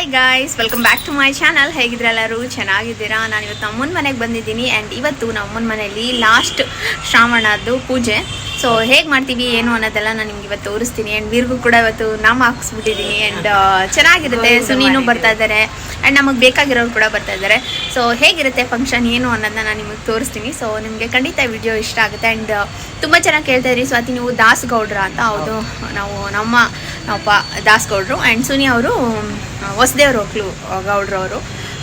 Hi guys, welcome back to my channel. ಹೇಗಿದ್ರೆ ಎಲ್ಲರೂ ಚೆನ್ನಾಗಿದ್ದೀರಾ? ನಾನು ಇವತ್ತು ಅಮ್ಮನ ಮನೆಗೆ ಬಂದಿದ್ದೀನಿ ಆ್ಯಂಡ್ ಇವತ್ತು ನಮ್ಮ ಅಮ್ಮನ ಮನೆಯಲ್ಲಿ ಲಾಸ್ಟ್ ಶ್ರಾವಣದ್ದು ಪೂಜೆ. ಸೊ ಹೇಗೆ ಮಾಡ್ತೀವಿ ಏನು ಅನ್ನೋದೆಲ್ಲ ನಾನು ನಿಮ್ಗೆ ಇವತ್ತು ತೋರಿಸ್ತೀನಿ. ಆ್ಯಂಡ್ ವೀರ್ಗೂ ಕೂಡ ಇವತ್ತು ನಾಮ ಹಾಕ್ಸ್ಬಿಟ್ಟಿದ್ದೀನಿ ಆ್ಯಂಡ್ ಚೆನ್ನಾಗಿರುತ್ತೆ. ಸುನೀನು ಬರ್ತಾ ಇದ್ದಾರೆ ಆ್ಯಂಡ್ ನಮಗೆ ಬೇಕಾಗಿರೋರು ಕೂಡ ಬರ್ತಾ ಇದ್ದಾರೆ. ಸೊ ಹೇಗಿರುತ್ತೆ ಫಂಕ್ಷನ್ ಏನು ಅನ್ನೋದನ್ನ ನಾನು ನಿಮಗೆ ತೋರಿಸ್ತೀನಿ. ಸೊ ನಿಮಗೆ ಖಂಡಿತ ವಿಡಿಯೋ ಇಷ್ಟ ಆಗುತ್ತೆ. ಆ್ಯಂಡ್ ತುಂಬ ಚೆನ್ನಾಗಿ ಕೇಳ್ತಾ ಇದ್ರಿ, ಸ್ವಾತಿ ನೀವು ದಾಸ್ ಗೌಡ್ರ ಅಂತ. ಹೌದು, ನಮ್ಮಪ್ಪ ದಾಸ್ ಗೌಡ್ರು ಆ್ಯಂಡ್ ಸುನಿ ಅವರು ಹೊಸದೇವ್ರು ಗೌಡ್ರವರು.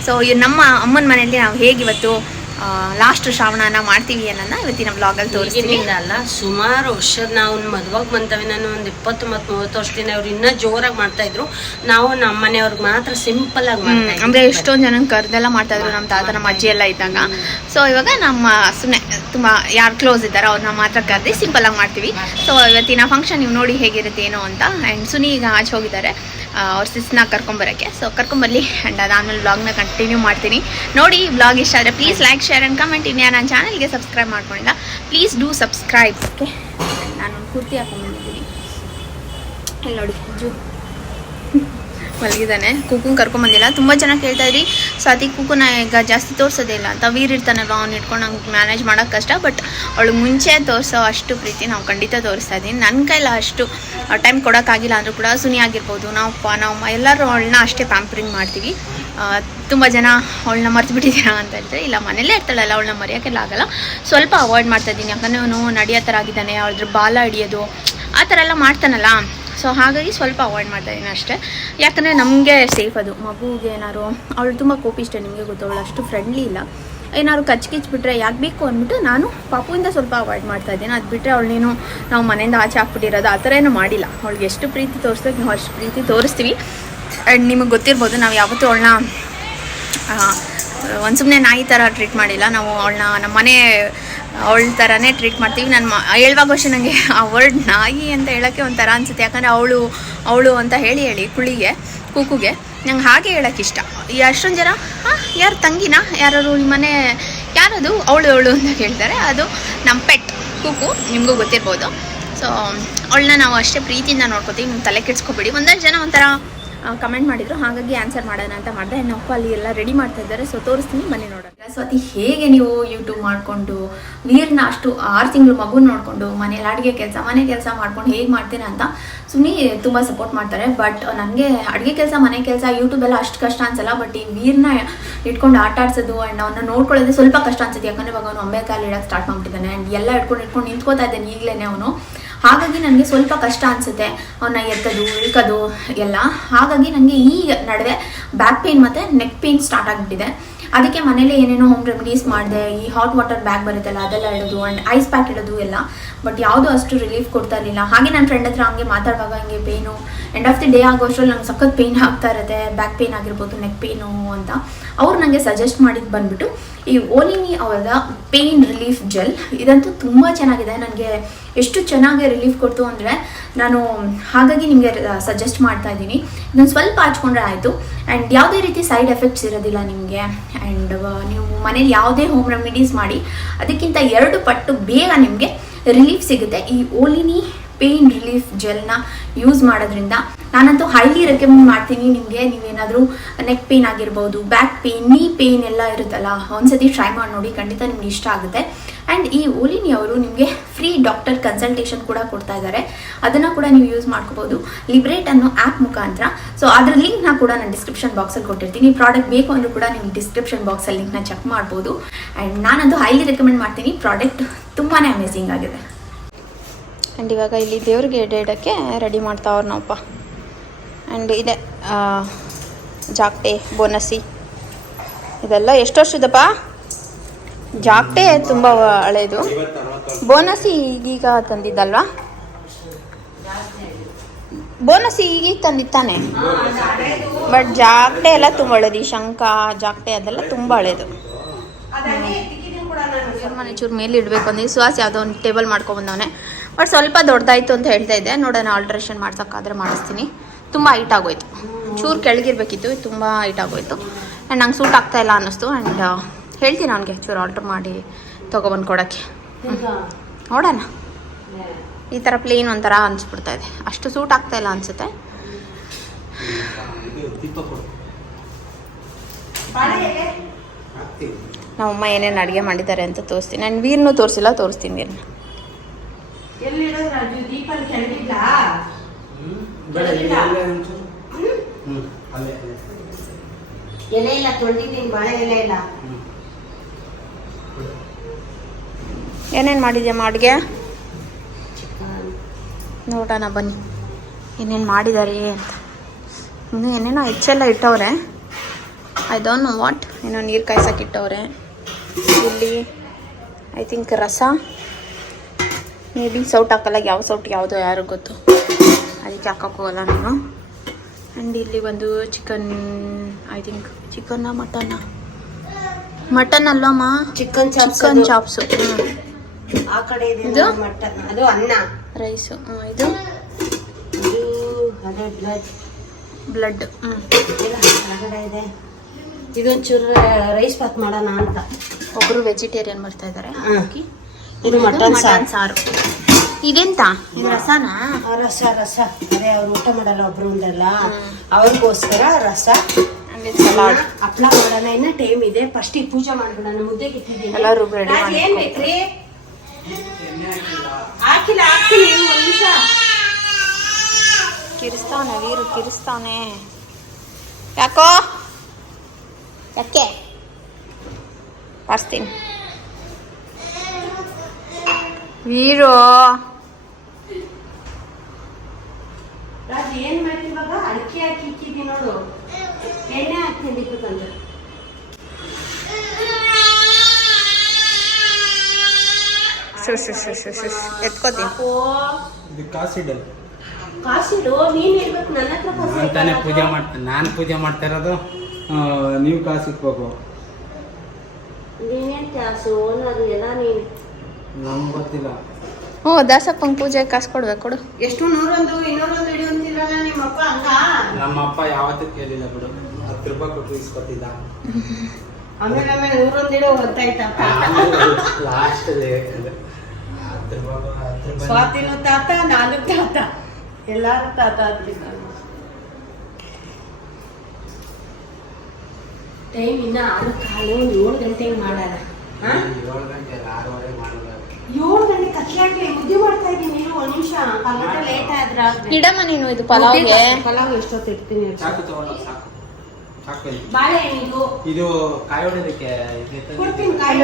ಸೊ ನಮ್ಮ ಅಮ್ಮನ ಮನೆಯಲ್ಲಿ ನಾವು ಹೇಗಿವತ್ತು ಲಾಸ್ಟ್ ಶ್ರಾವಣನ ಮಾಡ್ತೀವಿ ಅನ್ನೋದನ್ನ ಇವತ್ತಿನ ಬ್ಲಾಗಲ್ಲಿ ತೋರಿಸ್ತೀನಿ. ಅಲ್ಲ, ಸುಮಾರು ವರ್ಷದ ನಾವು ಮದುವಾಗಿ ಬಂತವೆ. ನಾನು ಒಂದು 20-30 ವರ್ಷದಿಂದ ಅವ್ರು ಇನ್ನೂ ಜೋರಾಗಿ ಮಾಡ್ತಾ ಇದ್ರು. ನಾವು ನಮ್ಮ ಮನೆಯವ್ರಿಗೆ ಮಾತ್ರ ಸಿಂಪಲ್ ಆಗಿ ಮಾಡ್ತಾ ಇದ್ವಿ. ಅಂದ್ರೆ ಎಷ್ಟೊಂದು ಜನ ಕರ್ದೆಲ್ಲ ಮಾಡ್ತಾ ಇದ್ರು ನಮ್ಮ ತಾತ ನಮ್ಮ ಅಜ್ಜಿ ಎಲ್ಲ ಇದ್ದಾಗ. ಸೊ ಇವಾಗ ನಮ್ಮ ಸುಮ್ಮನೆ ತುಂಬಾ ಯಾರು ಕ್ಲೋಸ್ ಇದ್ದಾರೋ ಅವ್ರನ್ನ ಮಾತ್ರ ಕರೆದಿ ಸಿಂಪಲ್ ಆಗಿ ಮಾಡ್ತೀವಿ. ಸೊ ಇವತ್ತಿನ ಫಂಕ್ಷನ್ ನೀವು ನೋಡಿ ಹೇಗಿರುತ್ತೆ ಏನೋ ಅಂತ. ಆ್ಯಂಡ್ ಸುನಿ ಈಗ ಆಚೆ ಹೋಗಿದ್ದಾರೆ ಅವ್ರ ಸಿಸ್ನ ಕರ್ಕೊಂಬರೋಕ್ಕೆ. ಸೊ ಕರ್ಕೊಂಬರಲಿ ಆ್ಯಂಡ್ ಅದಾದಮೇಲೆ ಬ್ಲಾಗ್ನ ಕಂಟಿನ್ಯೂ ಮಾಡ್ತೀನಿ. ನೋಡಿ ಬ್ಲಾಗ್ ಇಷ್ಟ ಆದರೆ please like, share and comment. ಇನ್ನು ನನ್ನ ಚಾನಲ್ಗೆ ಸಬ್ಸ್ಕ್ರೈಬ್ ಮಾಡ್ಕೊಂಡಿಲ್ಲ ಪ್ಲೀಸ್ ಡೂ ಸಬ್ಸ್ಕ್ರೈಬ್. ಓಕೆ, ನಾನೊಂದು ಕುರ್ತಿ ಹಾಕೊಂಡ್ಬಂದಿದ್ದೀನಿ. ಇಲ್ಲಿ ನೋಡಿ ಜೂ ಮಲಗಿದ್ದಾನೆ. ಕೂಕು ಕರ್ಕೊಂಬಂದಿಲ್ಲ. ತುಂಬ ಜನ ಕೇಳ್ತಾ ಇದ್ರಿ ಸ್ವಾತಿ ಕೂಕುನ ಈಗ ಜಾಸ್ತಿ ತೋರಿಸೋದೇ ಇಲ್ಲ ಅಂತ. ವೀರ್ ಇರ್ತಾನಲ್ವ, ಅವ್ನು ಇಟ್ಕೊಂಡು ನಂಗೆ ಮ್ಯಾನೇಜ್ ಮಾಡೋಕ್ಕೆ ಕಷ್ಟ. ಬಟ್ ಅವಳಿಗೆ ಮುಂಚೆ ತೋರಿಸೋ ಅಷ್ಟು ಪ್ರೀತಿ ನಾವು ಖಂಡಿತ ತೋರಿಸ್ತಾ ಇದ್ದೀನಿ. ನನ್ನ ಕೈಲ ಅಷ್ಟು ಟೈಮ್ ಕೊಡೋಕ್ಕಾಗಿಲ್ಲ ಅಂದರೂ ಕೂಡ ಸುನಿ ಆಗಿರ್ಬೋದು, ನಾವಮ್ಮ ಎಲ್ಲರೂ ಅವಳನ್ನ ಅಷ್ಟೇ ಪ್ಯಾಂಪರಿಂಗ್ ಮಾಡ್ತೀವಿ. ತುಂಬ ಜನ ಅವಳನ್ನ ಮರ್ತು ಬಿಟ್ಟಿದ್ದೀರಾ ಅಂತ ಹೇಳ್ತಾರೆ. ಇಲ್ಲ, ಮನೇಲೇ ಇರ್ತಾಳಲ್ಲ, ಅವಳನ್ನ ಮರೆಯೋಕ್ಕೆಲ್ಲ ಆಗಲ್ಲ. ಸ್ವಲ್ಪ ಅವಾಯ್ಡ್ ಮಾಡ್ತಾ ಇದ್ದೀನಿ. ಯಾಕಂದರೆ ಅವನು ನಡೆಯೋ ಥರ ಆಗಿದ್ದಾನೆ. ಅವಳದ್ರ ಬಾಲ ಹಿಡಿಯೋದು ಆ ಥರ ಎಲ್ಲ ಮಾಡ್ತಾನಲ್ಲ. ಸೊ ಹಾಗಾಗಿ ಸ್ವಲ್ಪ ಅವಾಯ್ಡ್ ಮಾಡ್ತಾಯಿದ್ದೀನಿ ಅಷ್ಟೇ. ಯಾಕಂದರೆ ನಮಗೆ ಸೇಫ್ ಅದು. ಮಗುಗೆ ಏನಾದ್ರು, ಅವಳು ತುಂಬ ಕೋಪಿಷ್ಟ, ನಿಮಗೆ ಗೊತ್ತು. ಅವಳು ಅಷ್ಟು ಫ್ರೆಂಡ್ಲಿ ಇಲ್ಲ. ಏನಾದ್ರು ಕಚ್ಕಿಚ್ಬಿಟ್ರೆ ಯಾಕೆ ಬೇಕು ಅಂದ್ಬಿಟ್ಟು ನಾನು ಪಾಪುವಿಂದ ಸ್ವಲ್ಪ ಅವಾಯ್ಡ್ ಮಾಡ್ತಾಯಿದ್ದೀನಿ. ಅದು ಬಿಟ್ಟರೆ ಅವಳನ್ನೇನು ನಾವು ಮನೆಯಿಂದ ಆಚೆ ಹಾಕ್ಬಿಟ್ಟಿರೋದು ಆ ಥರ ಏನೂ ಮಾಡಿಲ್ಲ. ಅವಳಿಗೆ ಎಷ್ಟು ಪ್ರೀತಿ ತೋರಿಸ್ಬೇಕು ನಾವು ಅಷ್ಟು ಪ್ರೀತಿ ತೋರಿಸ್ತೀವಿ. ಆ್ಯಂಡ್ ನಿಮಗೆ ಗೊತ್ತಿರ್ಬೋದು, ನಾವು ಯಾವತ್ತೂ ಅವಳನ್ನ ಒಂದು ಸುಮ್ಮನೆ ನಾಯಿ ಥರ ಟ್ರೀಟ್ ಮಾಡಿಲ್ಲ. ನಾವು ಅವಳನ್ನ ನಮ್ಮ ಮನೆ ಅವಳ ಥರನೇ ಟ್ರೀಟ್ ಮಾಡ್ತೀವಿ. ನಾನು ಹೇಳುವಾಗ ಅಷ್ಟೇ ನನಗೆ ಆ ವರ್ಡ್ ನಾಯಿ ಅಂತ ಹೇಳೋಕ್ಕೆ ಒಂಥರ ಅನಿಸುತ್ತೆ. ಯಾಕಂದರೆ ಅವಳು ಅಂತ ಹೇಳಿ ಕೂಕುಗೆ ನಂಗೆ ಹಾಗೆ ಹೇಳೋಕ್ಕೆ ಇಷ್ಟ. ಅಷ್ಟೊಂದು ಜನ ಯಾರು ತಂಗಿನ ಯಾರು ನಿಮ್ಮ ಮನೆ ಯಾರದು ಅವಳು ಅಂತ ಹೇಳ್ತಾರೆ. ಅದು ನಮ್ಮ ಪೆಟ್ ಕೂಕು, ನಿಮಗೂ ಗೊತ್ತಿರ್ಬೋದು. ಸೊ ಅವಳನ್ನ ನಾವು ಅಷ್ಟೇ ಪ್ರೀತಿಯಿಂದ ನೋಡ್ಕೋತೀವಿ. ನೀವು ತಲೆ ಕೆಡ್ಸ್ಕೊಬೇಡಿ. ಒಂದಷ್ಟು ಜನ ಒಂಥರ ಕಮೆಂಟ್ ಮಾಡಿದ್ರು, ಹಾಗಾಗಿ ಆನ್ಸರ್ ಮಾಡೋಣ ಅಂತ ಮಾಡಿದೆ. ನಪ್ಪು ಅಲ್ಲಿ ಎಲ್ಲ ರೆಡಿ ಮಾಡ್ತಾ ಇದ್ದಾರೆ. ಸೊ ತೋರಿಸ್ತೀನಿ, ಬನ್ನಿ ನೋಡೋಣ. ಸ್ವಾತಿ, ಹೇಗೆ ನೀವು ಯೂಟ್ಯೂಬ್ ಮಾಡಿಕೊಂಡು ವೀರ್ನ ಅಷ್ಟು 6 ತಿಂಗಳು ಮಗುನ ನೋಡಿಕೊಂಡು ಮನೇಲಿ ಅಡುಗೆ ಕೆಲಸ ಮನೆ ಕೆಲಸ ಮಾಡ್ಕೊಂಡು ಹೇಗೆ ಮಾಡ್ತೀರಾ ಅಂತ ಸುಮ್ಮನೆ ತುಂಬ ಸಪೋರ್ಟ್ ಮಾಡ್ತಾರೆ. ಬಟ್ ನನಗೆ ಅಡುಗೆ ಕೆಲಸ ಮನೆ ಕೆಲಸ ಯೂಟ್ಯೂಬ್ ಎಲ್ಲ ಅಷ್ಟು ಕಷ್ಟ ಅನ್ಸಲ್ಲ. ಬಟ್ ಈ ವೀರ್ನ ಇಟ್ಕೊಂಡು ಆಟ ಆಡ್ಸೋದು ಆ್ಯಂಡ್ ಅವನ್ನ ನೋಡ್ಕೊಳ್ಳೋದು ಸ್ವಲ್ಪ ಕಷ್ಟ ಅನ್ಸುತ್ತೆ. ಯಾಕಂದರೆ ಇವಾಗ ಅವನು ಒಂಬೆ ಕಾಲು ಇಡೋಕ್ಕೆ ಸ್ಟಾರ್ಟ್ ಮಾಡ್ಬಿಟ್ಟಿದ್ದಾನೆ ಆ್ಯಂಡ್ ಎಲ್ಲ ಇಟ್ಕೊಂಡು ನಿಂತ್ಕೋತಾ ಇದ್ದಾನೆ ಈಗಲೇ ಅವನು. ಹಾಗಾಗಿ ನನಗೆ ಸ್ವಲ್ಪ ಕಷ್ಟ ಅನಿಸುತ್ತೆ ಅವನ್ನ ಎತ್ತೋದು ಇಳ್ಕೋದು ಎಲ್ಲ. ಹಾಗಾಗಿ ನನಗೆ ಈ ನಡುವೆ ಬ್ಯಾಕ್ ಪೇನ್ ಮತ್ತು ನೆಕ್ ಪೇನ್ ಸ್ಟಾರ್ಟ್ ಆಗಿಬಿಟ್ಟಿದೆ. ಅದಕ್ಕೆ ಮನೇಲಿ ಏನೇನೋ ಹೋಮ್ ರೆಮಿಡೀಸ್ ಮಾಡಿದೆ. ಈ ಹಾಟ್ ವಾಟರ್ ಬ್ಯಾಗ್ ಬರುತ್ತಲ್ಲ ಅದೆಲ್ಲ ಇಡೋದು ಆ್ಯಂಡ್ ಐಸ್ ಪ್ಯಾಕ್ ಇಡೋದು ಎಲ್ಲ. ಬಟ್ ಯಾವುದೂ ಅಷ್ಟು ರಿಲೀಫ್ ಕೊಡ್ತಾ ಇರಲಿಲ್ಲ. ಹಾಗೆ ನನ್ನ ಫ್ರೆಂಡ್ ಹತ್ರ ಹಂಗೆ ಮಾತಾಡುವಾಗ ಹಂಗೆ pain end of the day ಆಗೋಷ್ಟರಲ್ಲಿ ನಂಗೆ ಸಖತ್ ಪೇನ್ ಆಗ್ತಾ ಇರುತ್ತೆ. ಬ್ಯಾಕ್ ಪೇನ್ ಆಗಿರ್ಬೋದು, ನೆಕ್ ಪೇನು ಅಂತ. ಅವ್ರು ನನಗೆ ಸಜೆಸ್ಟ್ ಮಾಡಿದ್ದು ಬಂದುಬಿಟ್ಟು ಈ ಓಲಿನಿ ಅವರ ಪೇನ್ ರಿಲೀಫ್ ಜೆಲ್. ಇದಂತೂ ತುಂಬ ಚೆನ್ನಾಗಿದೆ. ನನಗೆ ಎಷ್ಟು ಚೆನ್ನಾಗಿ ರಿಲೀಫ್ ಕೊಡ್ತು ಅಂದರೆ ನಾನು ಹಾಗಾಗಿ ನಿಮಗೆ ಸಜೆಸ್ಟ್ ಮಾಡ್ತಾ ಇದ್ದೀನಿ. ಇದನ್ನು ಸ್ವಲ್ಪ ಹಚ್ಕೊಂಡ್ರೆ ಆಯಿತು. ಆ್ಯಂಡ್ ಯಾವುದೇ ರೀತಿ ಸೈಡ್ ಎಫೆಕ್ಟ್ಸ್ ಇರೋದಿಲ್ಲ ನಿಮಗೆ. ಆ್ಯಂಡ್ ನೀವು ಮನೇಲಿ ಯಾವುದೇ ಹೋಮ್ ರೆಮಿಡೀಸ್ ಮಾಡಿ ಅದಕ್ಕಿಂತ 2 ಪಟ್ಟು ಬೇಗ ನಿಮಗೆ ರಿಲೀಫ್ ಸಿಗುತ್ತೆ ಈ ಓಲಿನಿ ಪೇನ್ ರಿಲೀಫ್ ಜೆಲ್ನ ಯೂಸ್ ಮಾಡೋದ್ರಿಂದ. ನಾನಂತೂ ಹೈಲಿ ರೆಕಮೆಂಡ್ ಮಾಡ್ತೀನಿ ನಿಮಗೆ. ನೀವೇನಾದರೂ ನೆಕ್ ಪೇನ್ ಆಗಿರ್ಬೋದು, ಬ್ಯಾಕ್ ಪೇನ್, ನೀ ಪೇನ್ ಎಲ್ಲ ಇರುತ್ತಲ್ಲ, ಒಂದ್ಸತಿ ಟ್ರೈ ಮಾಡಿ ನೋಡಿ, ಖಂಡಿತ ನಿಮ್ಗೆ ಇಷ್ಟ ಆಗುತ್ತೆ. ಆ್ಯಂಡ್ ಈ ಓಲಿನಿ ಅವರು ನಿಮಗೆ ಫ್ರೀ ಡಾಕ್ಟರ್ ಕನ್ಸಲ್ಟೇಷನ್ ಕೂಡ ಕೊಡ್ತಾ ಇದ್ದಾರೆ. ಅದನ್ನು ಕೂಡ ನೀವು ಯೂಸ್ ಮಾಡ್ಕೋಬೋದು ಲಿಬ್ರೇಟ್ ಅನ್ನೋ ಆ್ಯಪ್ ಮುಖಾಂತರ. ಸೊ ಅದ್ರ ಲಿಂಕ್ನ ಕೂಡ ನಾನು ಡಿಸ್ಕ್ರಿಪ್ಷನ್ ಬಾಕ್ಸಲ್ಲಿ ಕೊಟ್ಟಿರ್ತೀನಿ. ಈ ಪ್ರಾಡಕ್ಟ್ ಬೇಕು ಅಂದರೂ ಕೂಡ ನೀವು ಡಿಸ್ಕ್ರಿಪ್ಷನ್ ಬಾಕ್ಸಲ್ಲಿ ಲಿಂಕ್ನ ಚೆಕ್ ಮಾಡ್ಬೋದು. ಆ್ಯಂಡ್ ನಾನಂತೂ ಹೈಲಿ ರೆಕಮೆಂಡ್ ಮಾಡ್ತೀನಿ. ಪ್ರಾಡಕ್ಟ್ ತುಂಬಾ ಅಮೇಝಿಂಗ್ ಆಗಿದೆ. ಆ್ಯಂಡ್ ಇವಾಗ ಇಲ್ಲಿ ದೇವ್ರಿಗೆ ಇಡೋಕ್ಕೆ ರೆಡಿ ಮಾಡ್ತಾವ್ರು ನಾವಪ್ಪ. ಆ್ಯಂಡ್ ಇದೆ ಜಾಕ್ಟೆ, ಬೋನಸಿ ಇದೆಲ್ಲ ಎಷ್ಟು ವರ್ಷದಪ್ಪ? ಜಾಕ್ಟೆ ತುಂಬ ಹಳೇದು. ಬೋನಸಿ ಈಗೀಗ ತಂದಿದ್ದಲ್ವಾ? ಬೋನಸಿ ಈಗೀಗ ತಂದಿತ್ತಾನೆ. ಬಟ್ ಜಾಕ್ಟೆ ಎಲ್ಲ ತುಂಬ ಹಳೇದು. ಈ ಶಂಖ ಜಾಕ್ಟೆ ಅದೆಲ್ಲ ತುಂಬ ಹಳೇದು. ಮನೆ ಚೂರು ಮೇಲೆ ಇಡಬೇಕು ಅಂದರೆ ಸುಹಾಸ್ ಯಾವುದೋ ಒಂದು ಟೇಬಲ್ ಮಾಡ್ಕೊಬಂದವನೆ. ಬಟ್ ಸ್ವಲ್ಪ ದೊಡ್ಡದಾಯಿತು ಅಂತ ಹೇಳ್ತಾ ಇದ್ದೆ. ನೋಡೋಣ, ಆಲ್ಟ್ರೇಷನ್ ಮಾಡ್ಸೋಕ್ಕಾದ್ರೆ ಮಾಡಿಸ್ತೀನಿ. ತುಂಬ ಹೈಟ್ ಆಗೋಯ್ತು. ಚೂರು ಕೆಳಗಿರ್ಬೇಕಿತ್ತು, ತುಂಬ ಹೈಟ್ ಆಗೋಯ್ತು. ಆ್ಯಂಡ್ ನಂಗೆ ಸೂಟ್ ಆಗ್ತಾ ಇಲ್ಲ ಅನ್ನಿಸ್ತು. ಆ್ಯಂಡ್ ಹೇಳ್ತೀನಿ ಅವನಿಗೆ ಚೂರು ಆಲ್ಟ್ರ್ ಮಾಡಿ ತೊಗೊಬಂದು ಕೊಡೋಕ್ಕೆ. ನೋಡೋಣ. ಈ ಥರ ಪ್ಲೇನ್ ಒಂಥರ ಅನಿಸ್ಬಿಡ್ತಾ ಇದೆ. ಅಷ್ಟು ಸೂಟ್ ಆಗ್ತಾ ಇಲ್ಲ ಅನಿಸುತ್ತೆ. ನಮ್ಮಮ್ಮ ಏನೇನು ಅಡುಗೆ ಮಾಡಿದ್ದಾರೆ ಅಂತ ತೋರಿಸ್ತೀನಿ. ನಾನು ವೀರ್ನೂ ತೋರಿಸಿಲ್ಲ, ತೋರಿಸ್ತೀನಿ ವೀರ್ನ. ಎಲ್ಲಿಡೋದು ರಾಜು? ದೀಪನ ಕೆಳಗಿಲ್ಲ ಎಲೆ ಇಲ್ಲ, ತೊಳೆದಿದ್ದೀನಿ, ಬಾಳೆ ಎಲೆ ಇಲ್ಲ. ಏನೇನು ಮಾಡಿದ್ಯಮ್ಮ ಅಡುಗೆ? ನೋಡೋಣ ಬನ್ನಿ ಏನೇನು ಮಾಡಿದ್ದಾರೆ ಅಂತ. ಇನ್ನೂ ಏನೇನೋ ಹೆಚ್ಚೆಲ್ಲ ಇಟ್ಟವ್ರೆ. I don't know what. ಏನೋ ನೀರು ಕಾಯ್ಸಕ್ಕೆ ಇಟ್ಟವ್ರೆ. ಇಲ್ಲಿ ಐ ಥಿಂಕ್ ರಸ, ಮೇ ಬಿ ಸೌಟ್ ಹಾಕಲ್ಲ. ಯಾವ ಸೌಟ್ ಯಾವುದೋ ಯಾರು ಗೊತ್ತು, ಅದಕ್ಕೆ ಹಾಕೋಕ್ಕೋಗಲ್ಲ ನಾನು. ಆ್ಯಂಡ್ ಇಲ್ಲಿ ಒಂದು ಚಿಕನ್, ಐ ಥಿಂಕ್ ಚಿಕನ್ನ ಮಟನ್ ಅಲ್ಲಮ್ಮ, ಚಿಕನ್ ಚಾಪ್ಸು. ಆ ಕಡೆ ಇದೆ ಇದು ಮಟನ್, ಅದು ಅನ್ನ, ರೈಸು. ಇದು ಅದೇ ಬ್ಲಡ್. ಹೊರಗಡೆ ಇದೆ. ಇದೊಂಚೂರು ರೈಸ್ ಬಾತ್ ಮಾಡೋಣ ಅಂತ. ಒಬ್ಬರು ವೆಜಿಟೇರಿಯನ್ ಮಾಡ್ತಾ ಇದ್ದಾರೆ. ಇದು ಮಟನ್ ಸಾರು. ಇದೆಂತ? ಇದು ರಸನಾ? ರಸ ಅದೇ ಅವ್ರು ಊಟ ಮಾಡಲ್ಲ, ಒಬ್ರು ಒಂದಲ್ಲ, ಅವ್ರಿಗೋಸ್ಕರ ರಸ. ಸಲಾಡ್. ಹಪ್ಳ ಮಾಡೋಣ, ಇನ್ನ ಟೈಮ್ ಇದೆ. ಫಸ್ಟ್ ಈಗ ಪೂಜೆ ಮಾಡ್ಬಿಡೋಣ. ಮುದ್ದೆಗೆ ಇಟ್ಟಿದ್ದೀನಿ. ಎಲ್ಲರೂ ರೆಡಿ ಮಾಡಿ. ಏನ್ ಬೇಕ್ರಿ? ಹಾಕಿಲ್ಲ, ಹಾಕ್ತೀನಿ ಒಂದು ನಿಮಿಷ. ಕಿರಿಸ್ತಾನೆ ವೀರು, ಕಿರಿಸ್ತಾನೆ. ಯಾಕೋ? ಯಾಕೆ ಪಾಸ್ತೀನಿ ವೀರು? ರಾಜ್ ಏನ್ ಮಾಡ್ತೀವಿ ಇವಾಗ? ಅಡಿಕೆ ಹಾಕಿ ಇಕ್ಕಿದ್ವಿ ನೋಡು, ಎಣ್ಣೆ ಹಾಕ್ತೀನಿ ದೀಪಕ್ಕಂತ. ಎತ್ಕೋತೀನಿ. ಕಾಸಿಡು, ನೀನ್ ಇರ್ಬೇಕು, ನನ್ನ ಹತ್ರ ತಾನೇ ಪೂಜೆ ಮಾಡ್ತೀನಿ. ನಾನು ಪೂಜೆ ಮಾಡ್ತಾ ಇರೋದು, ನೀವು ಕಾಸು ಇಕ್ಬೇಕು. ನೀನೇನ್ ಕಾಸು ಅನ್ನೋದು ಎಲ್ಲ ನೀನು ನಮ್ಗೆ ಗೊತ್ತಿಲ್ಲ. ಹ್ಞೂ, ದಾಸಪ್ಪಂಗೆ ಪೂಜೆ ಕಾಸು ಕೊಡ್ಬೇಕು, ಕೊಡು. ಎಷ್ಟು? 101 201 ಹಿಡಿಯುವಂತಿರಲ್ಲ ನಿಮ್ಮಪ್ಪ. ಹಂಗ ನಮ್ಮ ಅಪ್ಪ ಯಾವತ್ತೂ ಕೇಳಿಲ್ಲ ಬಿಡು. 10 ರೂಪಾಯಿ ಕೊಟ್ಟು ಇಸ್ಕೊತಿದ್ದ. ಆಮೇಲೆ 101 ಇಡೋ ಗೊತ್ತಾಯ್ತಪ್ಪ. ಲಾಸ್ಟ್ 10 ರೂಪಾಯಿ. ಸ್ವಾತಿನೂ ತಾತ, ನಾನು ತಾತ, ಎಲ್ಲಾರು ತಾತ ಅಂತಿದ್ದ. ಟೈಮ್ ಇನ್ನ 6:15, 7 ಗಂಟೆಗೆ ಮಾಡೋಣ. 7 ಗಂಟೆ 6:30 ಮಾಡೋದು. 7 ಗಂಟೆ ಕತ್ಲಾಗ್ಲಿ, ಮುದ್ದೆ ಮಾಡ್ತಾ ಇದ್ದೀನಿ. ಒಂದು ನಿಮಿಷ, ಪಲ್ಲಟ ಲೇಟ್ ಆದ್ರ ಇಡಮ್ಮ ನೀನು ಇದು ಪಲಾವ್ಗೆ. ಪಲಾವ್ ಎಷ್ಟೊತ್ತು ಇಡ್ತೀನಿ? ಸಾಕು ತಗೊಳ್ಳೋ, ಸಾಕು ಸಾಕು. ಬಾಳೆಹಣ್ಣಿದು ಇದು ಕಾಯಿ ಹೊಡೆದಕ್ಕೆ ಕೊಡ್ತೀನಿ. ಕಾಯಿ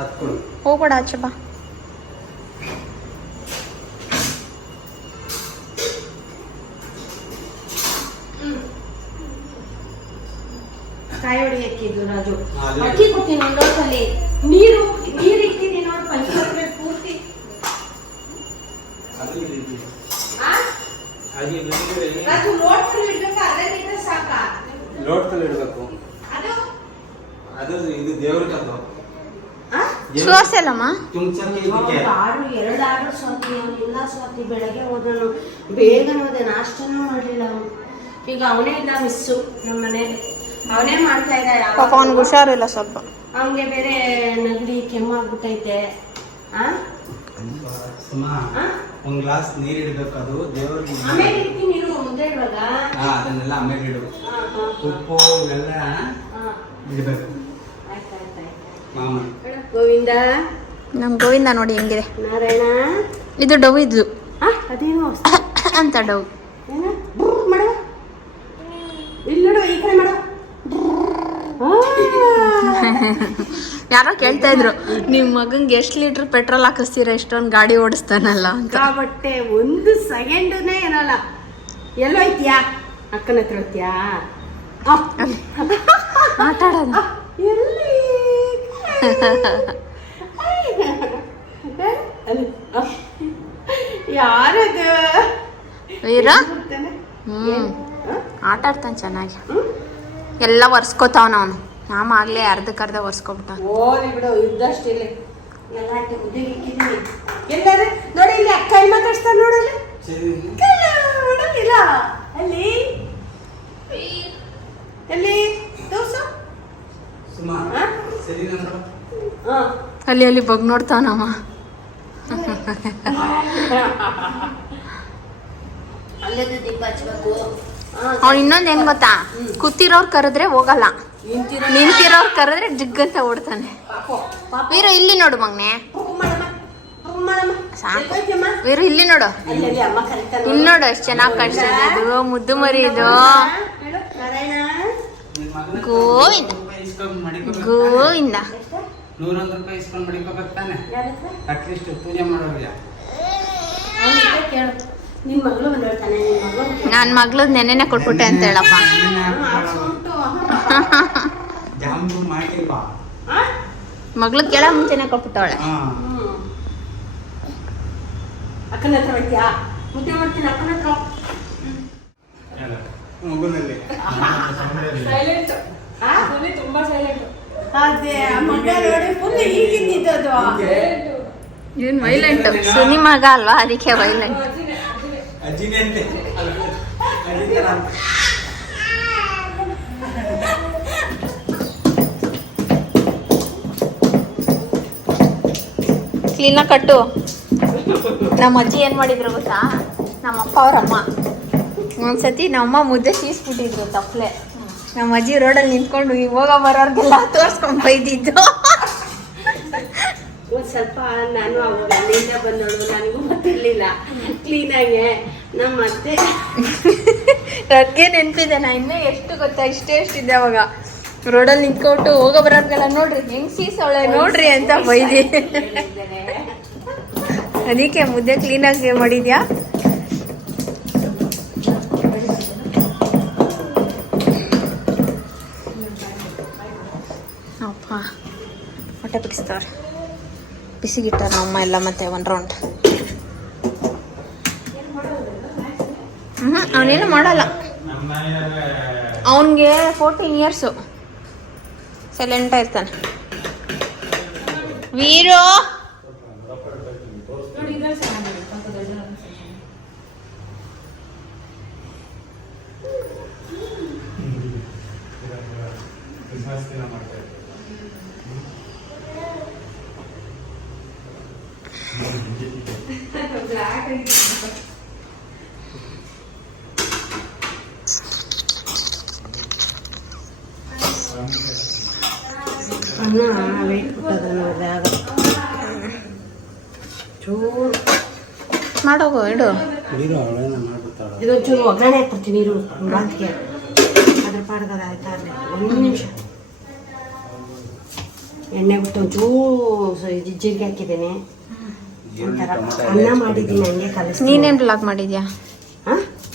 ಹತ್ತು ಕೊಡು. ಹೋಗ್ಬೇಡ ಆಚೆ ಬಾ. ಕಾಯಿ ಹೊಡಿ ಹಾಕಿದ್ದು ರಾಜು. ಅದು ಅಕ್ಕಿ ಕೊಡ್ತೀನಿ ಒಂದು ಲೋಟಲ್ಲಿ. ನೀರು ಇಟ್ಟಿದ್ದೀನಿ ನೋಡಿ, ಪಂಚಕರ್ಪೂರ ಪೂರ್ತಿ. ರಾಜು ಲೋಟದಲ್ಲಿ ಇಡ್ಬೇಕಾ? ಅದನ್ನ ಇಟ್ರೆ ಸಾಕ? ಲೋಟದಲ್ಲಿ ಇಡಬೇಕು. ಅದು ಇದು ದೇವ್ರಿಗೆ ಅದು ಸುವಾಸೆ ಅಲ್ಲಮ್ಮ. ತುಂಚಕ್ಕೆ ಇದಕ್ಕೆ 2 ಸ್ವಾತಿ. ಅವನಿಲ್ಲ ಸ್ವಾತಿ, ಬೆಳಗ್ಗೆ ಹೋದನು, ಬೇಗನೆ ಹೋದೆ, ನಾಷ್ಟನೂ ಮಾಡಲಿಲ್ಲ ಅವನು. ಈಗ ಅವನೇ ಇಲ್ಲ ಮಿಸ್ಸು ನಮ್ಮ ಮನೇಲಿ. ಅವನೇ ಮಾಡ್ತಾ ಇದ್ದ. ಪಾಪ ಅವ್ನಿಗೆ ಹುಷಾರಿಲ್ಲ ಸ್ವಲ್ಪ. ಅವನಿಗೆ ಬೇರೆ ನೆಗಡಿ ಕೆಮ್ಮಾಗ್ಬಿಟ್ಟೈತೆ. ಸುಮಾ ಒಂದ್ ಗ್ಲಾಸ್ ನೀರ್ ಇಡಬೇಕು. ಅದು ದೇವ್ರಿಗೆ ಆಮೇಲೆ ಇಡ್ತೀನಿ ನೀರು ಮುದ್ದೆ ಇವಾಗ. ಅದನ್ನೆಲ್ಲ ಆಮೇಲೆ ಇಡು. ಉಪ್ಪು ಇವೆಲ್ಲ ಇಡಬೇಕು. ಮಾಮೂಲಿ. ಗೋವಿಂದ, ನಮ್ ಗೋವಿಂದ ನೋಡಿ ಹೆಂಗಿದೆ. ನಾರಾಯಣ. ಇದು ಡವ್ ಇದ್ದು ಅದೇನು ಅಂತ ಡವ್. ಮಾಡ ಇಲ್ಲಿ ನೋಡು, ಈ ಕಡೆ ಮಾಡು. ಯಾರೋ ಕೇಳ್ತಾ ಇದ್ರು, ನಿಮ್ ಮಗಂಗೆ ಎಷ್ಟು ಲೀಟರ್ ಪೆಟ್ರೋಲ್ ಹಾಕಿಸ್ತೀರಾ, ಎಷ್ಟೊಂದು ಗಾಡಿ ಓಡಿಸ್ತಾನಲ್ಲ ಅಂತ. ಬಟ್ಟೆ 1 ಸೆಕೆಂಡನೇ ಏನಲ್ಲ. ಎಲ್ಲೋಯ್ತೀಯಾ? ಅಕ್ಕನ ಹತ್ರ ಹೋಗ್ತೀಯಾ? ಆಟಾಡೋದು. ಎಲ್ಲಿ? ಯಾರದು? ವೀರ ಆಟ ಆಡ್ತಾನೆ ಚೆನ್ನಾಗಿ. ಎಲ್ಲ ಒರ್ಸ್ಕೋತಾವನ ಅವನು. ನಾಮ ಆಗ್ಲೇ ಅರ್ಧಕ್ಕರ್ಧ ಒರ್ಸ್ಕೊಬಿಟ್ಟ. ಓದಿ ಬಿಡು, ಇದ್ದಷ್ಟು ಇಲ್ಲಿ ಎಲ್ಲ ಮುದ್ದೆಗೆ ಇಕ್ಕಿದ್ದೀನಿ. ಎಲ್ಲಾದ್ರೆ ನೋಡಿ, ಇಲ್ಲಿ ಅಕ್ಕ ಇಲ್ಲಿ ಮಾತಾಡ್ಸ್ತಾನೆ ನೋಡಲ್ಲಿ. ನೋಡಲಿಲ್ಲ ಅಲ್ಲಿ, ಎಲ್ಲಿ ದೋಸೆ ಸುಮಾ ಸರಿ ನಂತರ ಅಲ್ಲಿ ಅಲ್ಲಿ ಬಗ್ ನೋಡ್ತಾವನಮ್ಮ. ಅಲ್ಲದ ದೀಪ ಹಚ್ಬೇಕು. ಅವ್ನು ಇನ್ನೊಂದು ಏನು ಗೊತ್ತಾ, ಕೂತಿರೋರು ಕರೆದ್ರೆ ಹೋಗಲ್ಲ, ನಿಂತಿರೋರು ಕರೆದ್ರೆ ಜಿಗ್ಗಂತ ಓಡ್ತಾನೆ. ವೀರು ಇಲ್ಲಿ ನೋಡು ಮಗ್ನೆ, ಸಾಕು. ವೀರು ಇಲ್ಲಿ ನೋಡು, ಇಲ್ಲಿ ನೋಡು ಎಷ್ಟು ಚೆನ್ನಾಗಿ ಕಾಣಿಸ್ತದೆ ಇದು ಮುದ್ದು ಮರಿ ಇದು. ಗೋವಿಂದ ಗೋವಿಂದ. 101 ರೂಪಾಯಿ ಇಸ್ಕೊಂಡು ಮಡಿಕೋಬೇಕು ತಾನೆ, ಅಟ್ಲೀಸ್ಟ್ ಪೂಜೆ ಮಾಡೋರಿಗೆ. ನನ್ನ ಮಗ್ಳದ್ ನೆನೆನೆ ಕೊಟ್ಬಿಟ್ಟೆ ಅಂತ ಹೇಳಪ್ಪ. ಜಾಂಬು ಮಾಡಿಲ್ವಾ ಮಗ್ಳು ಕೇಳ ಮುಂಚೆನೆ ಕೊಟ್ಬಿಟ್ಟವಳೆ. ಅಕ್ಕನ ಹತ್ರ ಹೋಯ್ತಾ ಮುದ್ದೆ ಮಾಡ್ತೀನಿ ಅಕ್ಕನ ಹತ್ರ. ಮಗುನಲ್ಲಿ ತುಂಬಾ ಸೈಲೆಂಟ್. ಅದೇ ಮಗ ನೋಡಿ ಫುಲ್ ಈಗಿದ್ದು. ಇವನ್ ವೈಲೆಂಟ್, ಸುನಿ ಮಗ ಅಲ್ವಾ ಅದಕ್ಕೆ ವೈಲೆಂಟ್. ಅಜ್ಜಿನೇ ಅಂತೆ ಅಜ್ಜಿ ತರ ಅಂತ. ಕ್ಲೀನಾಗಿ ಕಟ್ಟು. ನಮ್ಮ ಅಜ್ಜಿ ಏನು ಮಾಡಿದ್ರು ಗೊತ್ತಾ, ನಮ್ಮಪ್ಪ ಅವರಮ್ಮ ಒಂದ್ಸತಿ ನಮ್ಮಮ್ಮ ಮುದ್ದೆ ಸೀಸ್ಬಿಟ್ಟಿದ್ರು ತಪ್ಪಲೆ. ನಮ್ಮ ಅಜ್ಜಿ ರೋಡಲ್ಲಿ ನಿಂತ್ಕೊಂಡು ಹೋಗೋ ಬರೋರ್ಗೆಲ್ಲ ತೋರ್ಸ್ಕೊಂಡು ಬೈದಿದ್ದು. ಒಂದು ಸ್ವಲ್ಪ ನಾನು ಅವಾಗ ಅಲ್ಲಿಂದ ಬಂದಳು, ನನಗೂ ಗೊತ್ತಿರಲಿಲ್ಲ ಕ್ಲೀನಾಗೆ. ನಮ್ಮ ಅತ್ತೆ ಅದಕ್ಕೆ ನೆನಪಿದೆ, ನಾ ಇನ್ನೂ ಎಷ್ಟು ಗೊತ್ತಾ, ಎಷ್ಟಿದ್ದೆ ಅವಾಗ. ರೋಡಲ್ಲಿ ನಿಂತ್ಕೊಟ್ಟು ಹೋಗೋ ಬರೋರ್ಗೆಲ್ಲ ನೋಡ್ರಿ ಹೆಂಗ್ ಸೀಸವಳೆ ನೋಡ್ರಿ ಅಂತ ಬೈದಿ. ಅದಕ್ಕೆ ಮುದ್ದೆ ಕ್ಲೀನಾಗಿ ಮಾಡಿದ್ಯಾ. ಅಪ್ಪ ಹೊಟ್ಟೆ ಬಿಡಿಸ್ತಾವ್ರೆ, ಬಿಸಿಗಿಟ್ಟಾರ ನಮ್ಮಮ್ಮ ಎಲ್ಲ ಮತ್ತೆ ಒಂದು ರೌಂಡ್. ಅವನೇನು ಮಾಡಲ್ಲ, ಅವನಿಗೆ 14 ಇಯರ್ಸು, ಸೈಲೆಂಟ ಇರ್ತಾನೆ. ವೀರು ಮಾಡೋಗು ಇಡು. ಇದೊಂಚೂರು ಒಗ್ಗರಣೆ ಹಾಕ್ಬಿಡ್ತೀನಿ ನೀರು ಬಾತ್ಗೆ, ಅದ್ರ ಪಾಡ್ಗದ ಆಯ್ತಾ. ಒಂದು ನಿಮಿಷ ಎಣ್ಣೆ ಬಿಟ್ಟು ಒಂಚೂರು ಜೀರಿಗೆ ಹಾಕಿದ್ದೇನೆ. ಒಂಥರ ಅನ್ನ ಮಾಡಿದ್ದೀನಿ ಹಂಗೆ ಕಲಿಸ್ತೀನಿ. ನೀನೇನು ಬ್ಲಾಗ್ ಮಾಡಿದ್ಯಾ?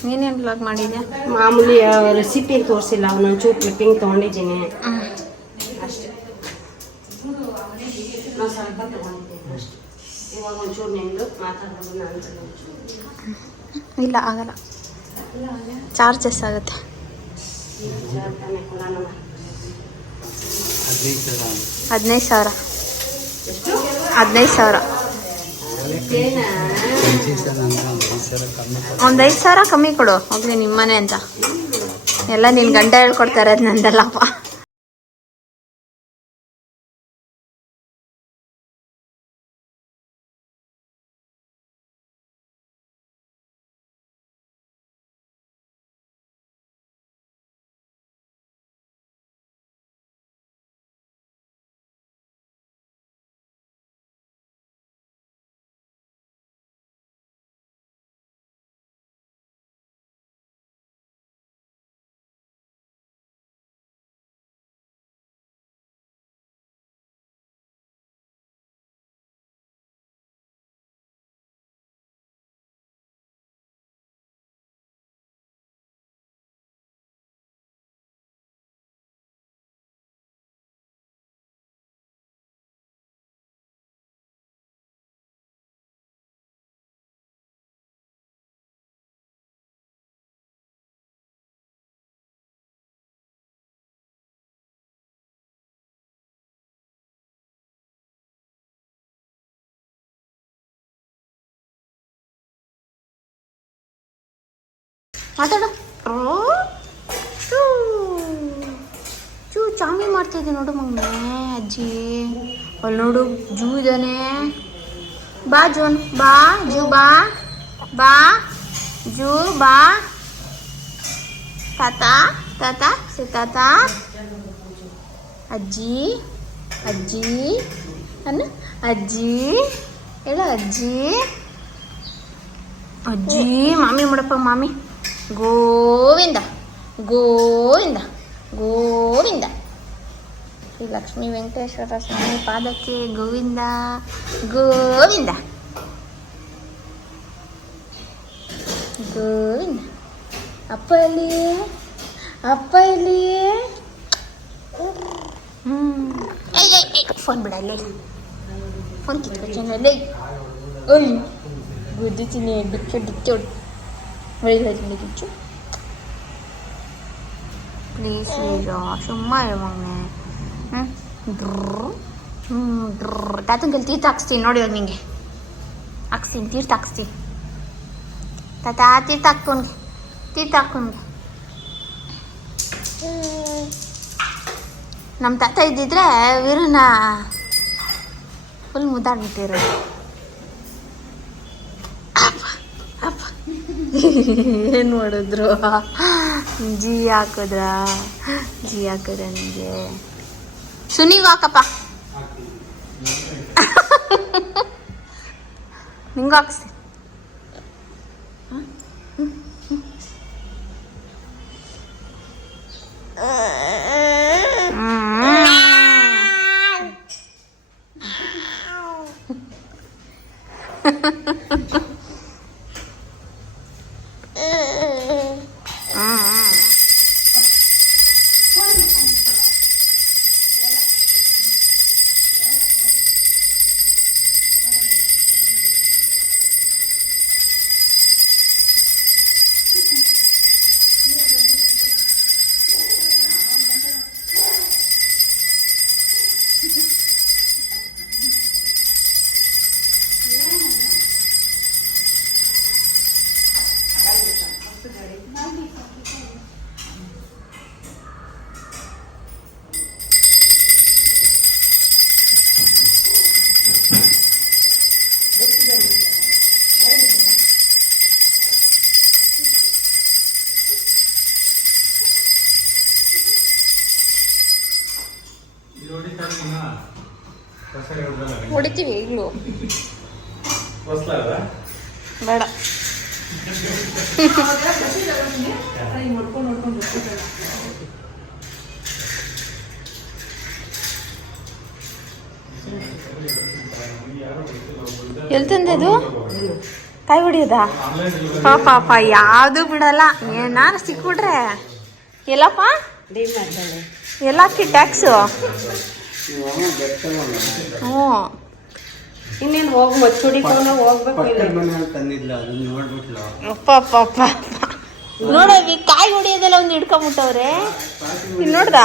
ನೀನೇನು ಬ್ಲಾಗ್ ಮಾಡಿದ್ಯಾ? ಮಾಮೂಲಿ ರೆಸಿಪಿ ತೋರಿಸಿಲ್ಲ, ಅವನೊಂಚೂರು ಕ್ಲಿಪ್ಪಿಂಗ್ ತೊಗೊಂಡಿದ್ದೀನಿ ಅಷ್ಟೇ. ನಾವು ಸ್ವಲ್ಪ ತೊಗೊಂಡಿದ್ದೀನಿ ಅಷ್ಟೇ. ಇವಾಗ ಒಂಚೂರು ನಿಂದು ಮಾತಾಡ್ಬೋದು ನಾನು. ಇಲ್ಲ ಆಗಲ್ಲ, ಚಾರ್ಜಸ್ ಆಗುತ್ತೆ. 15,000. 15,000. ಒಂದು 5,000 ಕಮ್ಮಿ ಕೊಡು ಹೋಗ್ಲಿ, ನಿಮ್ಮನೆ ಅಂತ. ಎಲ್ಲ ನಿನ್ನ ಗಂಡ ಹೇಳ್ಕೊಡ್ತಾರೆ, ಅದು ನಂದಲ್ಲಪ್ಪ. ಮಾತಾಡು. ಚೂ ಚಾಮಿ ಮಾಡ್ತಿದ್ದೆ ನೋಡು ಮಮ್ಮಿ ಅಜ್ಜಿ. ಅಲ್ಲಿ ನೋಡು ಜೂ ಇದ್ದಾನೆ. ಬಾ ಜೋನ್, ಬಾ ಜೂ, ಬಾ ಬಾ ಜೂ, ಬಾ ತಾತ ತಾತ ತಾತ ಅಜ್ಜಿ ಅಜ್ಜಿ ಅನ್ನು ಅಜ್ಜಿ ಹೇಳ ಅಜ್ಜಿ ಅಜ್ಜಿ ಮಾಮಿ ಮಾಡಪ್ಪ ಮಾಮಿ ಗೋವಿಂದ ಗೋವಿಂದ ಗೋವಿಂದ ಶ್ರೀ ಲಕ್ಷ್ಮೀ ವೆಂಕಟೇಶ್ವರ ಸ್ವಾಮಿ ಪಾದಕ್ಕೆ ಗೋವಿಂದ ಗೋವಿಂದ ಗೋವಿಂದ. ಅಪ್ಪ ಎಲ್ಲಿಯೇ ಅಪ್ಪ ಎಲ್ಲಿಯೇ ಫೋನ್ ಬಿಡ ಅಲ್ಲೇ ಫೋನ್ ಕಿತ್ಕೊಚ್ಚಲ್ಲೇ ಓಯ್ ಗುದ್ದುತ್ತೀನಿ ಡಿಚ್ಚು ಡಿಚ್ಚು ಒಳಗೆ ಡಿಚ್ಚು ಪ್ಲೀಸ್ ಸುಮ್ಮ ಮಗನೆ ತಾತನ ಕೈಲಿ ತೀರ್ಥ ಹಾಕ್ಸ್ತೀನಿ ನೋಡಿ ಇವಾಗ ನಿಂಗೆ ಹಾಕ್ಸ್ತೀನಿ ತೀರ್ಥ ಹಾಕ್ಸ್ತೀನಿ ತಾತ ತೀರ್ಥ ಹಾಕ್ಕೊಂಡ್ಗೆ ತೀರ್ಥ ಹಾಕ್ಕೊಂಡ್ಗೆ ನಮ್ಮ ತಾತ ಇದ್ದಿದ್ರೆ ವೀರನ ಫುಲ್ ಮುದ್ದಾಡ್ಬಿಟ್ಟಿರೋದು. ಅಪ್ಪ ಅಪ್ಪ ಏನು ಮಾಡಿದ್ರು ಜಿ ಹಾಕಿದ್ರ ಜಿ ಹಾಕಿದ್ರ ನನಗೆ ಸುನಿಗೂ ಹಾಕಪ್ಪ ನಿಂಗೂ ಹಾಕ್ಸ್ತೀನಿ. ಹೊಡಿತೀವಿ ಈಗಲೂ ಬೇಡ. ಎಲ್ಲಿ ತಂದದು ಕಾಯಿ ಹೊಡಿಯೋದಾ? ಪಾಪ ಯಾವುದು ಬಿಡಲ್ಲ. ಏನಾರು ಸಿಕ್ಬಿಟ್ರೆ ಎಲ್ಲಪ್ಪ ಎಲ್ಲ ಹಾಕಿ ಟ್ಯಾಕ್ಸು. ಹ್ಞೂ ಇನ್ನೇನು ಹೋಗಿ ಮಚ್ಚುಡಿಕೊಂಡು ಹೋಗ್ಬೇಕು. ಅಪ್ಪ ನೋಡವಿ ಕಾಯಿ ಹೊಡಿಯೋದೆಲ್ಲ ಒಂದು ಹಿಡ್ಕೊಂಬಿಟ್ಟವ್ರೆ. ಇಲ್ಲಿ ನೋಡ್ದ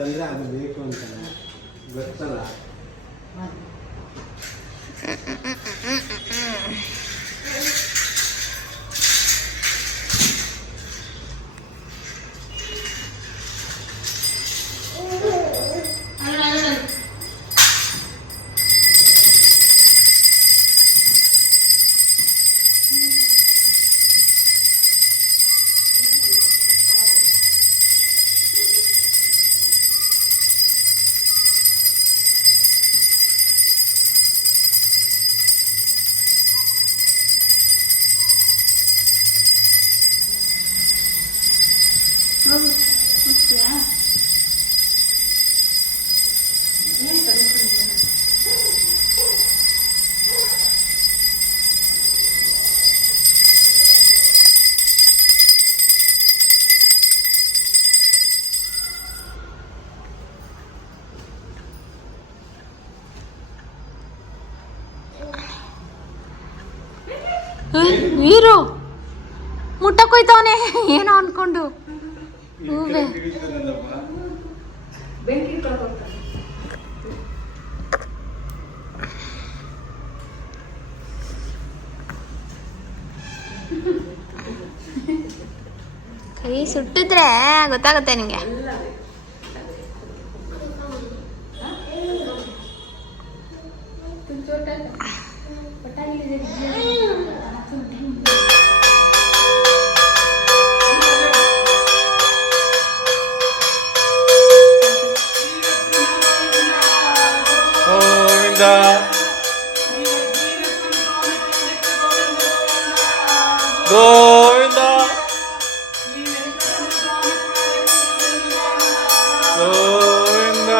ತಂದ್ರೆ ಅದು ಬೇಕು ಅಂತ ಗೊತ್ತಲ್ಲ. ವೀರು ಮುಟ್ಟಕ್ಕೋಯ್ತವನೆ ಏನೋ ಅನ್ಕೊಂಡು. ಹೂವೆ ಕೈ ಸುಟ್ಟಿದ್ರೆ ಗೊತ್ತಾಗುತ್ತೆ ನಿಂಗೆ. ಗೋವಿಂದ ಗೋವಿಂದ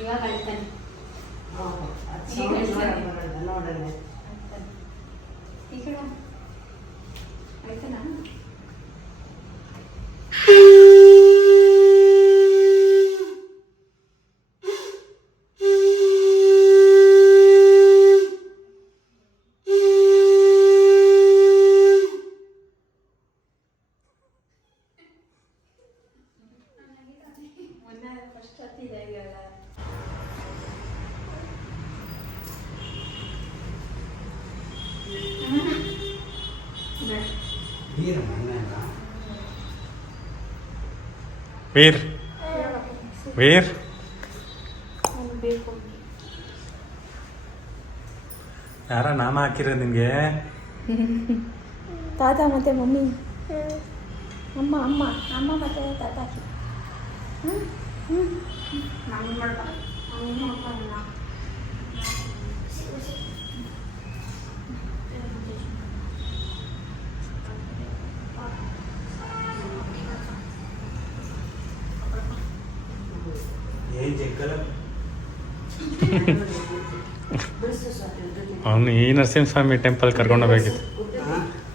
ಇವಾಗ ಅಳ್ತಾನೆ. ನೋಡಲ್ಲ ಈ ಕಡೆ ಆಯ್ತನಾ? ವೀರ್ ವೀರ್ ಯಾರ ನಾಮ ಹಾಕಿರೋದು ನಿಮಗೆ? ತಾತ ಮತ್ತೆ ಮಮ್ಮಿ, ಅಮ್ಮ ಅಮ್ಮ ಅಮ್ಮ ಮತ್ತೆ ತಾತ. ಅವನು ಈ ನರಸಿಂಹಸ್ವಾಮಿ ಟೆಂಪಲ್ ಕರ್ಕೊಂಡು ಹೋಗ್ಬೇಕಿತ್ತು.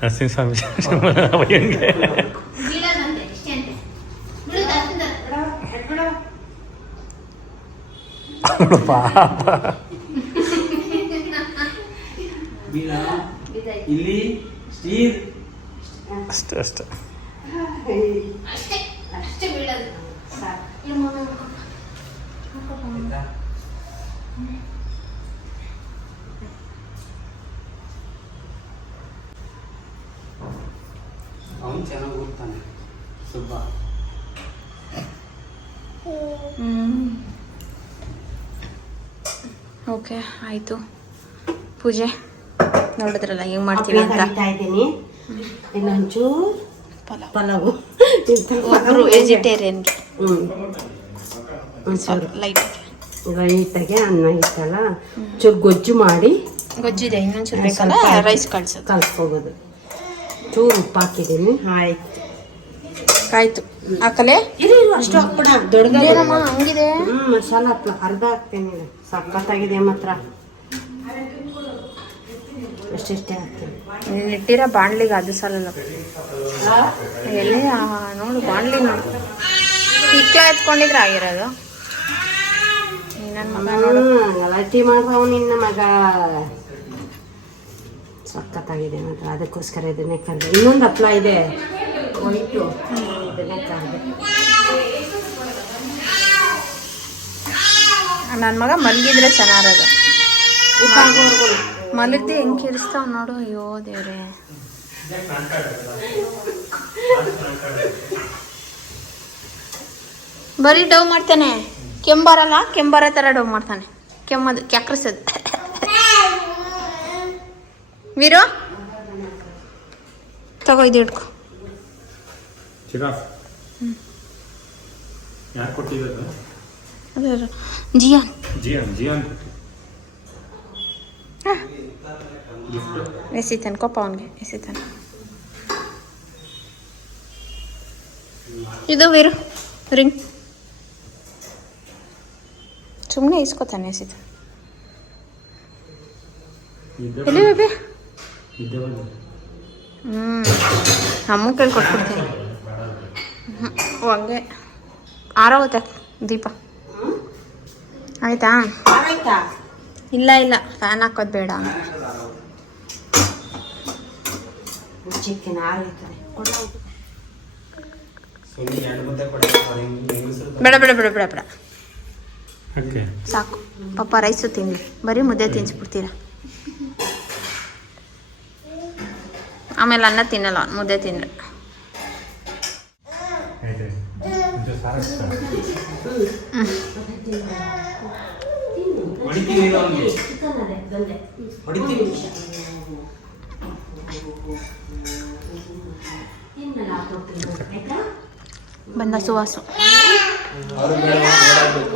ನರಸಿಂಹಸ್ವಾಮಿ ಹೆಂಗೆ ಪಾಪ ಇಲ್ಲಿ ಸ್ಟೀರ್ ಅಷ್ಟೇ ಅಷ್ಟೇ. ಅಷ್ಟೇ ಬೀಳೋದು ಅವನು ಚೆನ್ನಾಗಿ ಓದ್ತಾನೆ ಸುಬ್ಬ. ಓಕೆ ಆಯಿತು. ಪೂಜೆ ನೋಡಿದ್ರಲ್ಲ ಹೆಂಗೆ ಮಾಡ್ತೀವಿ ಅಂತ. ಇದ್ದೀನಿ ಇನ್ನೊಂಚೂರು ಪಲಾವು ಒಬ್ಬರು ವೆಜಿಟೇರಿಯನ್ಗೆ ಸ್ವಲ್ಪ ಲೈಟ್ ರೈತಾಗೆ ಅನ್ನ ಇತ್ತಲ್ಲ ಚೂರು ಗೊಜ್ಜು ಮಾಡಿ ಗೊಜ್ಜಿದೆ ಇನ್ನೊಂಚೂರು ಬೇಕಲ್ಲ ರೈಸ್ ಕಳ್ಸೋದು ಕಲ್ಸ್ಕೋಬೋದು. ಚೂರು ಉಪ್ಪು ಹಾಕಿದ್ದೀನಿ. ಆಯ್ತು ಆಯ್ತು ಹಾಕಲೆ ಇರು ಅಷ್ಟು ಹಾಕ್ಬಿಡ ದೊಡ್ಡದಾಗಿ ಹಂಗಿದೆ. ಮಸಾಲ ಅರ್ಧ ಹಾಕ್ತೀನಿ. ಸಖತ್ತಾಗಿದೆ ಮಾತ್ರ. ಅಷ್ಟೆಷ್ಟೇ ಹಾಕ್ತೀನಿ. ಇಟ್ಟಿರೋ ಬಾಣ್ಲಿಗೆ ಅದು ಸಾಲಲ್ಲ ಎಲ್ಲಿ ನೋಡು ಬಾಣ್ಲಿ ನೋಡು ಇಕ್ಲ ಎತ್ಕೊಂಡಿದ್ರೆ ಆಗಿರೋದು. ನನ್ನ ಮಗ ನೋಡು ಗಲಾಟೆ ಮಾಡ್ತಾವ ನಿನ್ನ ಮಗ. ಸಖತ್ತಾಗಿದೆ ಮಾತ್ರ. ಅದಕ್ಕೋಸ್ಕರ ಇದನ್ನೇ ಕರೆದೆ. ಇನ್ನೊಂದು ಹಪ್ಳ ಇದೆ ಒಯ್ಟು, ಇದನ್ನೇ ಕರೆದೆ. ನನ್ನ ಮಗ ಮಲಗಿದ್ರೆ ಚೆನ್ನಾಗದು. ಮಲಗ್ದೆ ಹೆಂಗೆ ಕಿರಿಸ್ತಾವ್ ನೋಡು. ಅಯ್ಯೋ ದೇವ್ರೆ. ಬರೀ ಡವ್ ಮಾಡ್ತಾನೆ. ಕೆಂಬಾರಲ್ಲ ಕೆಂಬಾರ ಥರ ಡವ್ ಮಾಡ್ತಾನೆ. ಕೆಮ್ಮದು ಕ್ಯಾಕ್ರಿಸೋದು. ವೀರು ತಗೋ ಇದು ಹಿಡ್ಕೊ. ಯಾರು ಕೊಟ್ಟಿದ್ದು? ಅದೇ ಜಿಯಾನ್ ಜಿಯಾನ್ ಎಸಿತಾನೆ. ಕೊಪ್ಪ ಅವನಿಗೆ ಎಸಿತಾನೆ. ಇದು ವೀರು ರಿಂಗ್ ಸುಮ್ಮನೆ ಇಸ್ಕೊತಾನೆ ಎಸಿತಾನೆ. ಎಲ್ಲಿ ಬೇಬಿ? ಅಮ್ಮ ಕೈಲಿ ಕೊಟ್ಬಿಡ್ತೀನಿ. ಹಂಗೆ ಆರೋಗುತ್ತೆ ದೀಪ. ಆಯ್ತಾ? ಆಯ್ತಾ? ಇಲ್ಲ ಇಲ್ಲ ಫ್ಯಾನ್ ಹಾಕೋದು ಬೇಡ. ಚಿಕ್ಕನ ಆರೈತದೆ. ಸುಮ್ಮನೆ 2 ಮುದ್ದೆ ಕೊಡಿ ಹೆಂಗಸರು ಬೇಡ ಬೇಡ ಬೇಡ ಬೇಡ ಬೇಡ ಓಕೆ ಸಾಕು ಪಾಪ ರೈಸು ತಿನ್ಲಿ, ಬರೀ ಮುದ್ದೆ ತಿನ್ಸ್ಬಿಡ್ತೀರ. ಆಮೇಲೆ ಅನ್ನ ತಿನ್ನಲ್ಲ ಅವ್ನು, ಮುದ್ದೆ ತಿಂದ್ರೆ. ಆಯ್ತು ಇದು ಸಾರು ಇಷ್ಟ. ಹೊಡಿತೀನಿ ಅವನಿಗೆ, ಚಿಕನ್ ಅದೇ ಬಂದೆ ಹೊಡಿತೀನಿ. ತಿನ್ನಲ್ಲ ಹಾಕೊಡ್ತೀನಿ ಆಯ್ತಾ. ಬಂದ ಸುವಾಸು. ಅವರು ಬೇಡ ಓಡಾಡಬೇಕು.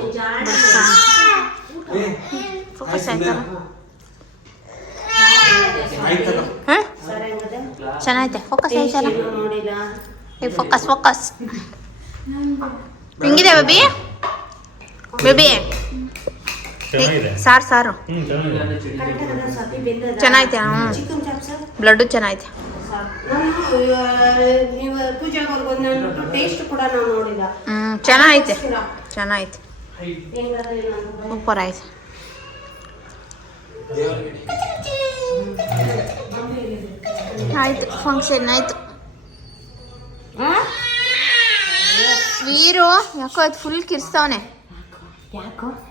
ಫೋಕಸ್ ಆಯ್ತಲ್ಲ. ಆಯ್ತಲ್ಲ ಹಾಂ ಸರಿ ಹಂಗದೆ ಚೆನ್ನಾಗೈತೆ, ಫೋಕಸ್ ಆಯ್ತಲ್ಲ. ನೋಡಿಲ್ಲ. ಏ ಫೋಕಸ್ ಫೋಕಸ್. ಹೆಂಗಿದೆ ಬೇಬಿ? ಬೇಬಿ ಚೆನ್ನಾಗಿದೆ. ಸಾರು ಸಾರು ಚೆನ್ನಾಗಿದೆ. ಕರೆಕ್ಟಾಗಿ ಸ್ವಾತಿ ಬೆಂದದ. ಚೆನ್ನಾಗೈತೆ. ಹ್ಞೂ ಚಿಕನ್ ಚಾಪ್ಸ್ ಬ್ಲಡ್ಡು ಚೆನ್ನಾಗೈತೆ. ನೀವು ಪೂಜೆಗೆ ನಾನು ಟೇಸ್ಟ್ ಕೂಡ ನಾವು ನೋಡಿಲ್ಲ. ಚೆನ್ನಾಗೈತೆ ಚೆನ್ನಾಗೈತೆ, ಹೆಂಗದ ಏನಂತ ಸೂಪರ್ ಆಯ್ತು. ಆಯ್ತು ಫಂಕ್ಷನ್ ಆಯ್ತು. ವೀರು ಯಾಕೋ ಅದು ಫುಲ್ ಕಿರ್ಸ್ತವನೆ. ಯಾಕೋ